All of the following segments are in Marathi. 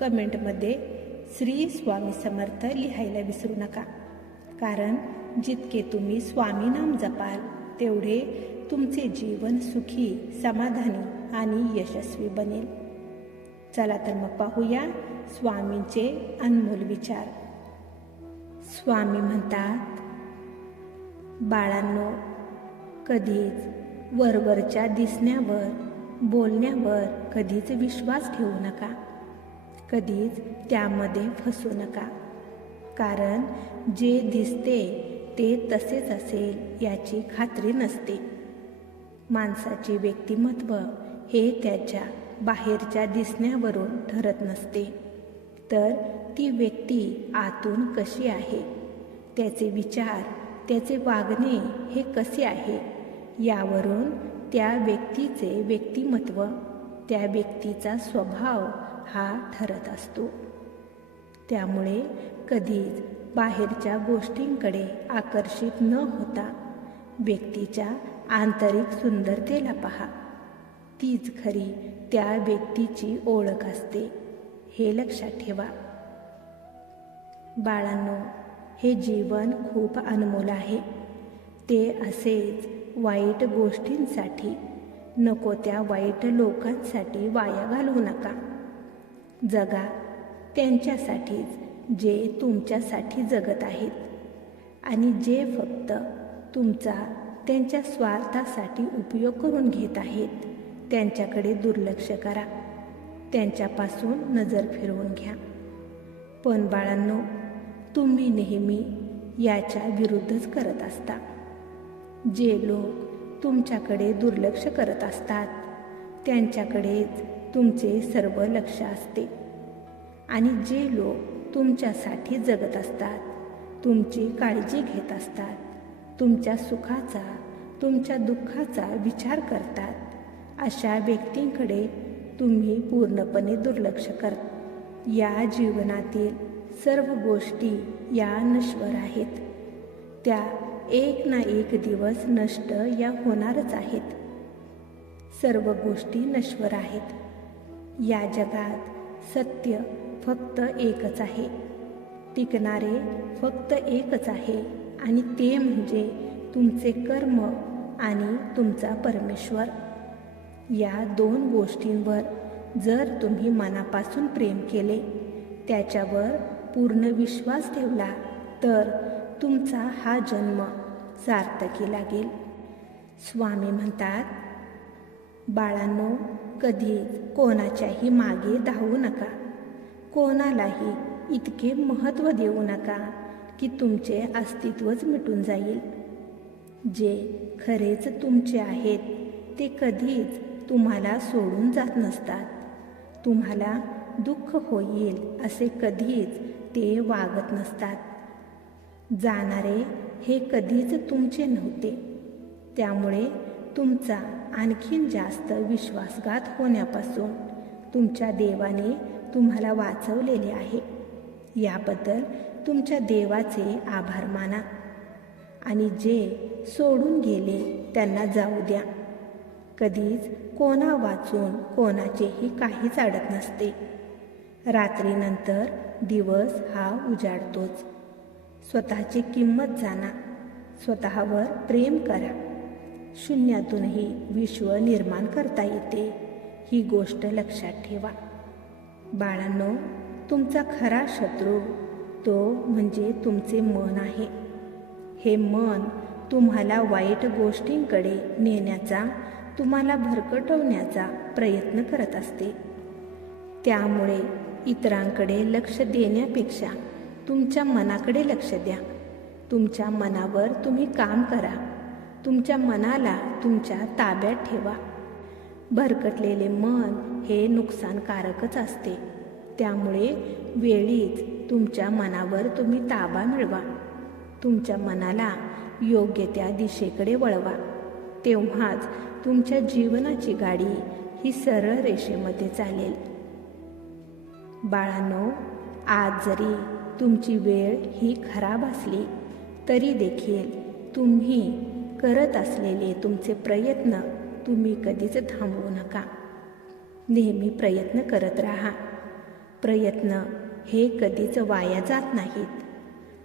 कमेंटमध्ये श्री स्वामी समर्थ लिहायला विसरू नका. कारण जितके तुम्ही स्वामी नाम जपाल तेवढे तुमचे जीवन सुखी समाधानी आणि यशस्वी बनेल. चला तर मग पाहूया स्वामींचे अनमोल विचार. स्वामी म्हणतात बाळांनो कधीच वरवरच्या दिसण्यावर बोलण्यावर कधीच विश्वास ठेवू नका. कधीच त्यामध्ये फसू नका. कारण जे दिसते ते तसेच असेल याची खात्री नसते. माणसाचे व्यक्तिमत्व हे त्याच्या बाहेरच्या दिसण्यावरून ठरत नसते. तर ती व्यक्ती आतून कशी आहे? त्याचे विचार त्याचे वागणे हे कसे आहे? यावरून त्या व्यक्तीचे व्यक्तिमत्व त्या व्यक्तीचा स्वभाव हा ठरत असतो. त्यामुळे कधीच बाहेरच्या गोष्टींकडे आकर्षित न होता व्यक्तीच्या आंतरिक सुंदरतेला पहा. तीच खरी त्या व्यक्तीची ओळख असते हे लक्षात ठेवा. बाळांनो हे जीवन खूप अनमोल आहे. ते असेच वाईट गोष्टींसाठी नको त्या वाईट लोकांसाठी वाया घालवू नका. जगा. त्यांच्यासाठीच जे तुमच्यासाठी जगत आहेत. आणि जे फक्त तुमचा त्यांच्या स्वार्थासाठी उपयोग करून घेत आहेत त्यांच्याकडे दुर्लक्ष करा. त्यांच्यापासून नजर फिरवून घ्या. पण बाळांनो तुम्ही नेहमी याच्या विरुद्धच करत असता. जे लोक तुमच्याकडे दुर्लक्ष करत असतात त्यांच्याकडेच तुमचे सर्व लक्ष असते. आणि जे लोक तुमच्यासाठी जगत असतात तुमची काळजी घेत असतात तुमच्या सुखाचा तुमच्या दुःखाचा विचार करतात अशा व्यक्तींकडे तुम्ही पूर्णपणे दुर्लक्ष कर. या जीवनातील सर्व गोष्टी या नश्वर आहेत. त्या एक ना एक दिवस नष्ट या होणारच आहेत. सर्व गोष्टी नश्वर आहेत. या जगात सत्य फक्त एकच आहे. टिकणारे फक्त एकच आहे आणि ते म्हणजे तुमचे कर्म आणि तुमचा परमेश्वर. या दोन गोष्टींवर जर तुम्ही मनापासून प्रेम केले त्याच्यावर पूर्ण विश्वास ठेवला तर तुमचा हा जन्म सार्थकी लागेल. स्वामी म्हणतात बाळांनो कधीच कोणाच्याही मागे धावू नका. कोणालाही इतके महत्त्व देऊ नका की तुमचे अस्तित्वच मिटून जाईल. जे खरेच तुमचे आहेत ते कधीच तुम्हाला सोडून जात नसतात. तुम्हाला दुःख होईल असे कधीच ते वागत नसतात. जाणारे हे कधीच तुमचे नव्हते. त्यामुळे तुमचा आणखीन जास्त विश्वासघात होण्यापासून तुमच्या देवाने तुम्हाला वाचवलेले आहे. याबद्दल तुमच्या देवाचे आभार माना. आणि जे सोडून गेले त्यांना जाऊ द्या. कधीच कोणा वाचून कोणाचेही काहीच अडत नसते. रात्रीनंतर दिवस हा उजाडतोच. स्वतःची किंमत जाणा स्वतःवर प्रेम करा. शून्यातूनही विश्व निर्माण करता येते. ही गोष्ट लक्षात ठेवा. बाळांनो तुमचा खरा शत्रू तो म्हणजे तुमचे मन आहे. हे मन तुम्हाला वाईट गोष्टींकडे नेण्याचा तुम्हाला भरकटवण्याचा प्रयत्न करत असते. त्यामुळे इतरांकडे लक्ष देण्यापेक्षा तुमच्या मनाकडे लक्ष द्या. तुमच्या मनावर तुम्ही काम करा. तुमच्या मनाला तुमच्या ताब्यात ठेवा. भरकटलेले मन हे नुकसानकारकच असते. त्यामुळे वेळीच तुमच्या मनावर तुम्ही ताबा मिळवा. तुमच्या मनाला योग्य त्या दिशेकडे वळवा. तेव्हाच तुमच्या जीवनाची गाडी ही सरळ रेषेमध्ये चालेल. बाळांनो आज जरी तुमची वेळ ही खराब असली तरी देखील तुम्ही करत असलेले तुमचे प्रयत्न तुम्ही कधीच थांबवू नका. नेहमी प्रयत्न करत राहा. प्रयत्न हे कधीच वाया जात नाहीत.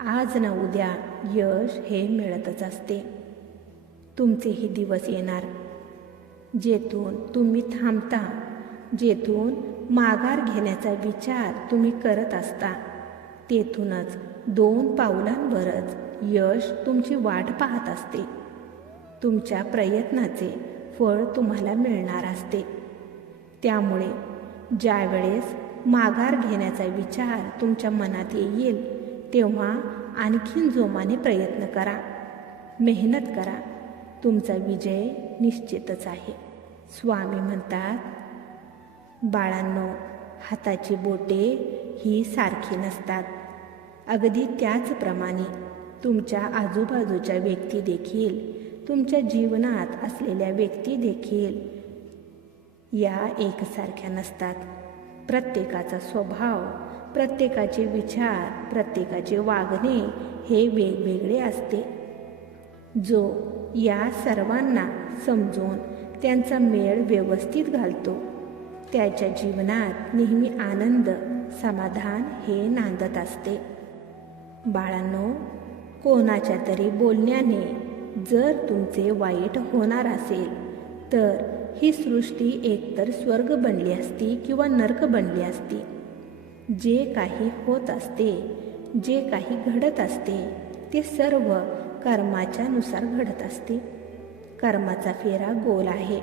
आज ना उद्या यश हे मिळतच असते. तुमचेही दिवस येणार. जेथून तुम्ही थांबता जेथून माघार घेण्याचा विचार तुम्ही करत असता तेथूनच दोन पावलांवरच यश तुमची वाट पाहत असते. तुमच्या प्रयत्नाचे फळ तुम्हाला मिळणार असते. त्यामुळे ज्यावेळेस माघार घेण्याचा विचार तुमच्या मनात येईल तेव्हा आणखीन जोमाने प्रयत्न करा. मेहनत करा. तुमचा विजय निश्चितच आहे. स्वामी म्हणतात बाळांनो हाताची बोटे ही सारखी नसतात. अगदी त्याचप्रमाणे तुमच्या आजूबाजूच्या व्यक्ती देखील तुमच्या जीवनात असलेल्या व्यक्ती देखील या एकसारख्या नसतात. प्रत्येकाचा स्वभाव प्रत्येकाचे विचार प्रत्येकाचे वागणे हे वेगवेगळे असते. जो या सर्वांना समजून त्यांचा मेळ व्यवस्थित घालतो त्याच्या जीवनात नेहमी आनंद समाधान हे नांदत असते. बाळांनो कोणाच्या तरी बोलण्याने जर तुमचे वाईट होणार असेल तर ही सृष्टी एकतर स्वर्ग बनली असती किंवा नर्क बनली असती. जे काही होत असते जे काही घडत असते ते सर्व कर्माच्या नुसार घडत असते. कर्माचा फेरा गोल आहे.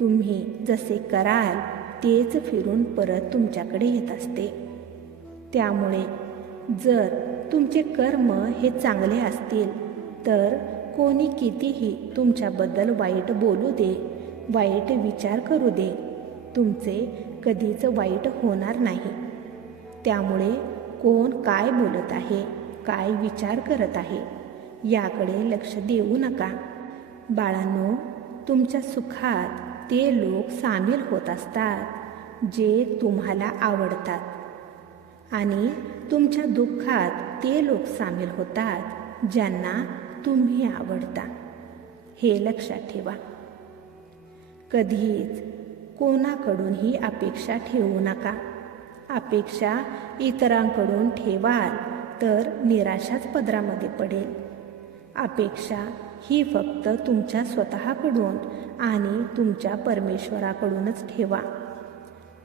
तुम्ही जसे कराल तेच फिरून परत तुमच्याकडे येत असते. त्यामुळे जर तुमचे कर्म हे चांगले असतील तर कोणी कितीही तुमच्याबद्दल वाईट बोलू दे वाईट विचार करू दे तुमचे कधीच वाईट होणार नाही. त्यामुळे कोण काय बोलत आहे काय विचार करत आहे याकडे लक्ष देऊ नका. बाळांनो तुमच्या सुखात ते लोक सामील होत असतात जे तुम्हाला आवडतात. आणि तुमच्या दुःखात ते लोक सामील होतात ज्यांना तुम्ही आवडता. हे लक्षात ठेवा. कधीच कोणाकडूनही अपेक्षा ठेवू नका. अपेक्षा इतरांकडून ठेवाल तर निराशाच पदरामध्ये पडेल. अपेक्षा ही फक्त तुमच्या स्वतःकडून आणि तुमच्या परमेश्वराकडूनच ठेवा.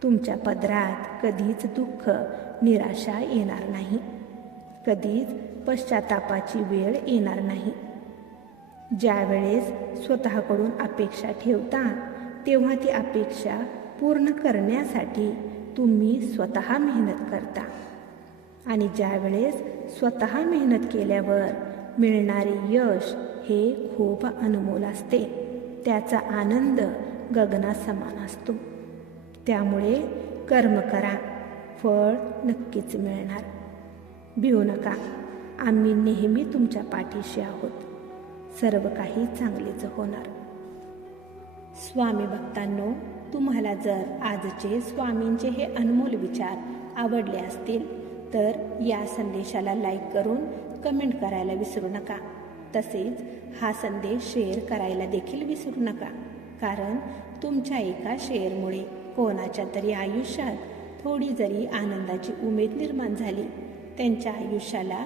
तुमच्या पदरात कधीच दुःख निराशा येणार नाही. कधीच पश्चातापाची वेळ येणार नाही. ज्यावेळेस स्वतःकडून अपेक्षा ठेवता तेव्हा ती अपेक्षा पूर्ण करण्यासाठी तुम्ही स्वतः मेहनत करता. आणि ज्यावेळेस स्वतः मेहनत केल्यावर मिळणारे यश हे खूप अनमोल असते. त्याचा आनंद गगनासमान असतो. त्यामुळे कर्म करा फळ नक्कीच मिळणार. भिवू नका. आम्ही नेहमी तुमच्या पाठीशी आहोत. सर्व काही चांगलेच होणार. स्वामी भक्तांनो तुम्हाला जर आजचे स्वामींचे हे अनमोल विचार आवडले असतील तर या संदेशाला लाईक करून कमेंट करायला विसरू नका. तसेच हा संदेश शेअर करायला देखील विसरू नका. कारण तुमच्या एका शेअरमुळे कोणाच्या तरी आयुष्यात थोडी जरी आनंदाची उमेद निर्माण झाली त्यांच्या आयुष्याला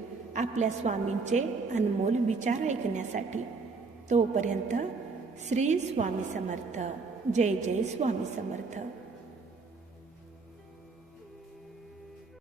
आपल्या स्वामींचे अनमोल विचार ऐकण्यासाठी. तोपर्यंत श्री स्वामी समर्थ. जय जय स्वामी समर्थ.